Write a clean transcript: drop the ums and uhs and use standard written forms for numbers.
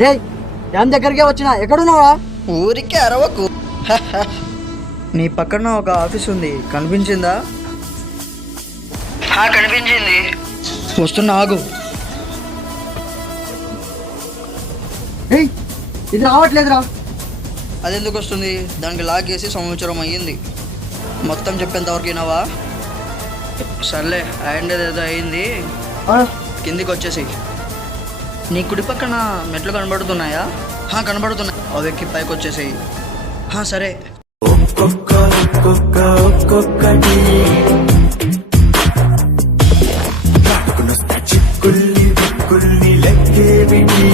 రే dam దగ్గరికే వచ్చిన ఎక్కడున్నావా? ఊరికే అరవకు. నీ పక్కన ఒక ఆఫీస్ ఉంది, కనిపించిందా? కనిపించింది. వస్తున్నా, ఆగు. ఏయ్ ఇది రావట్లేదురా. అది ఎందుకు వస్తుంది? దానికి లాక్ చేసి సంవత్సరం అయ్యింది. మొత్తం చెప్పేంతవరకు వినావా? సర్లే, అయ్యిందేదో అయింది, కిందికి వచ్చేసి. నీ కుడి పక్కన మెట్లు కనబడుతున్నాయా? కనబడుతున్నాయి. అవి ఎక్కి పైకి వచ్చేసేయి. సరే. చిక్కుల్ని లెక్కే విని